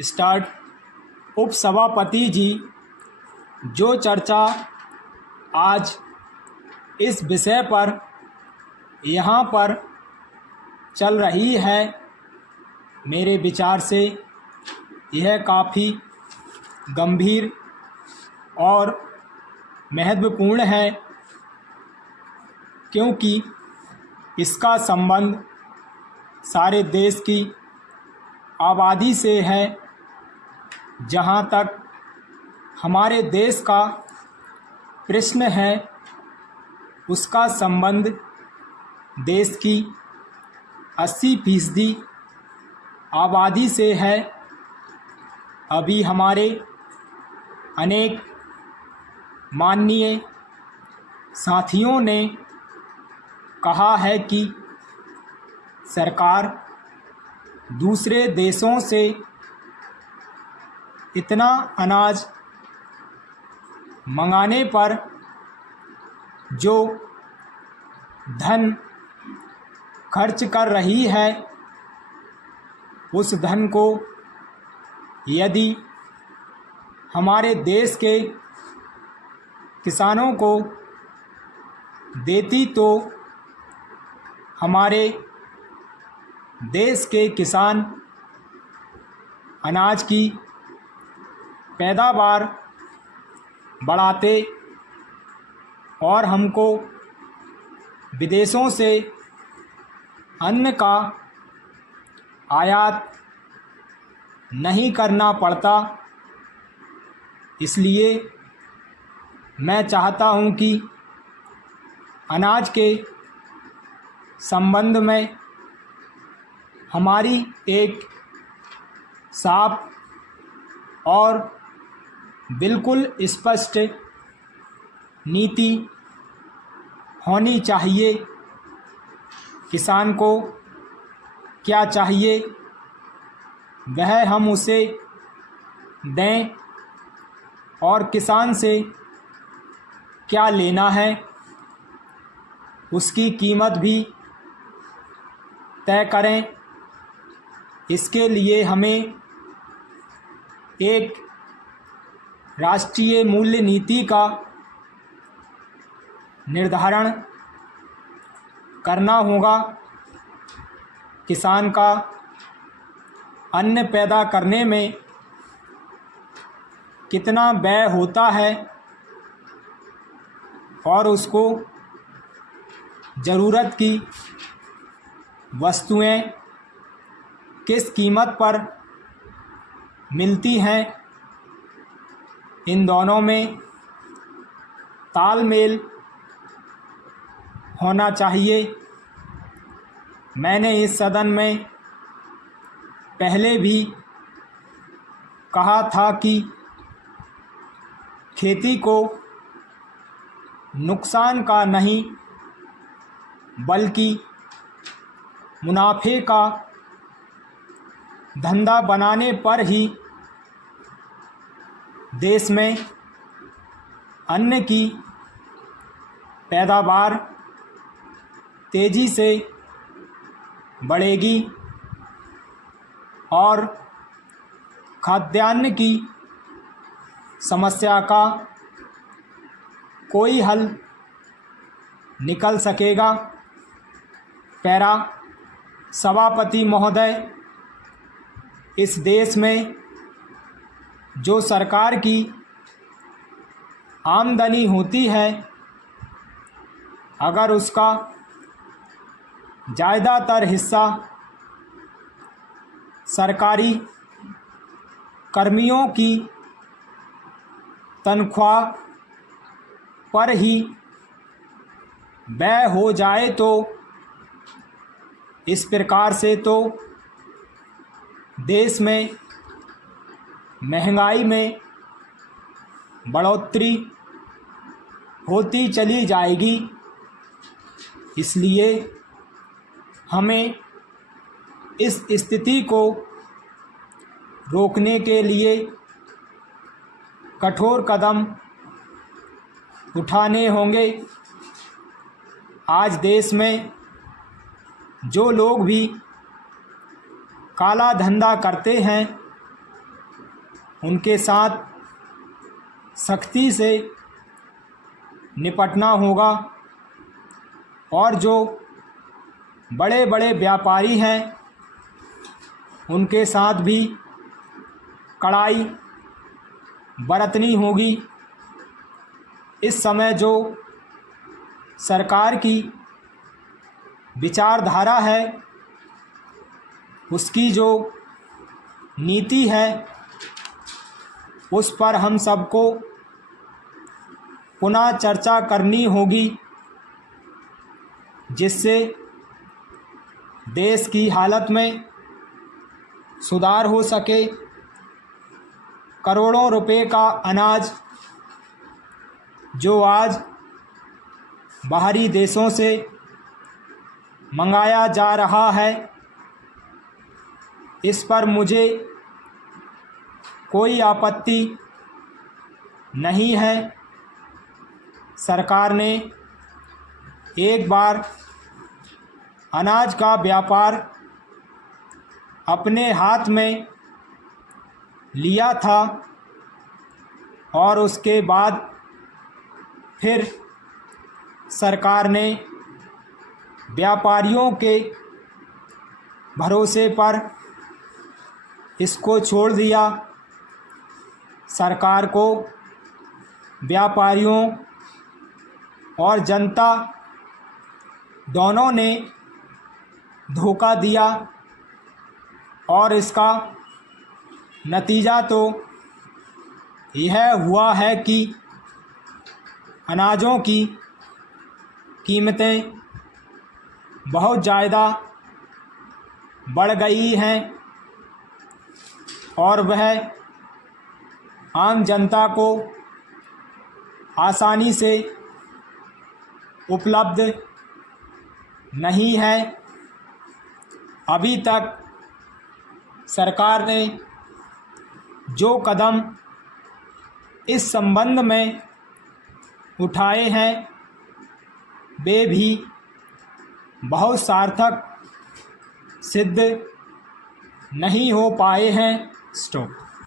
Start. उपसभापति जी, जो चर्चा आज इस विषय पर यहाँ पर चल रही है, मेरे विचार से यह काफ़ी गंभीर और महत्वपूर्ण है, क्योंकि इसका संबंध सारे देश की आबादी से है। जहाँ तक हमारे देश का प्रश्न है, उसका संबंध देश की 80% आबादी से है। अभी हमारे अनेक माननीय साथियों ने कहा है कि सरकार दूसरे देशों से इतना अनाज मंगाने पर जो धन खर्च कर रही है, उस धन को यदि हमारे देश के किसानों को देती तो हमारे देश के किसान अनाज की पैदावार बढ़ाते और हमको विदेशों से अन्न का आयात नहीं करना पड़ता। इसलिए मैं चाहता हूं कि अनाज के संबंध में हमारी एक साफ और बिल्कुल स्पष्ट नीति होनी चाहिए। किसान को क्या चाहिए वह हम उसे दें, और किसान से क्या लेना है उसकी कीमत भी तय करें। इसके लिए हमें एक राष्ट्रीय मूल्य नीति का निर्धारण करना होगा। किसान का अन्न पैदा करने में कितना व्यय होता है और उसको ज़रूरत की वस्तुएं किस कीमत पर मिलती हैं, इन दोनों में तालमेल होना चाहिए। मैंने इस सदन में पहले भी कहा था कि खेती को नुकसान का नहीं बल्कि मुनाफे का धंधा बनाने पर ही देश में अन्न की पैदावार तेज़ी से बढ़ेगी और खाद्यान्न की समस्या का कोई हल निकल सकेगा। पैरा सभापति महोदय, इस देश में जो सरकार की आमदनी होती है, अगर उसका ज़्यादातर हिस्सा सरकारी कर्मियों की तनख्वाह पर ही व्यय हो जाए तो इस प्रकार से तो देश में महंगाई में बढ़ोतरी होती चली जाएगी। इसलिए हमें इस स्थिति को रोकने के लिए कठोर कदम उठाने होंगे। आज देश में जो लोग भी काला धंधा करते हैं, उनके साथ सख्ती से निपटना होगा और जो बड़े बड़े व्यापारी हैं उनके साथ भी कड़ाई बरतनी होगी। इस समय जो सरकार की विचारधारा है, उसकी जो नीति है, उस पर हम सबको पुनः चर्चा करनी होगी, जिससे देश की हालत में सुधार हो सके। करोड़ों रुपए का अनाज जो आज बाहरी देशों से मंगाया जा रहा है, इस पर मुझे कोई आपत्ति नहीं है। सरकार ने एक बार अनाज का व्यापार अपने हाथ में लिया था और उसके बाद फिर सरकार ने व्यापारियों के भरोसे पर इसको छोड़ दिया। सरकार को व्यापारियों और जनता दोनों ने धोखा दिया और इसका नतीजा तो यह हुआ है कि अनाजों की कीमतें बहुत ज़्यादा बढ़ गई हैं और वह आम जनता को आसानी से उपलब्ध नहीं है। अभी तक सरकार ने जो कदम इस संबंध में उठाए हैं, वे भी बहुत सार्थक सिद्ध नहीं हो पाए हैं। स्टॉप।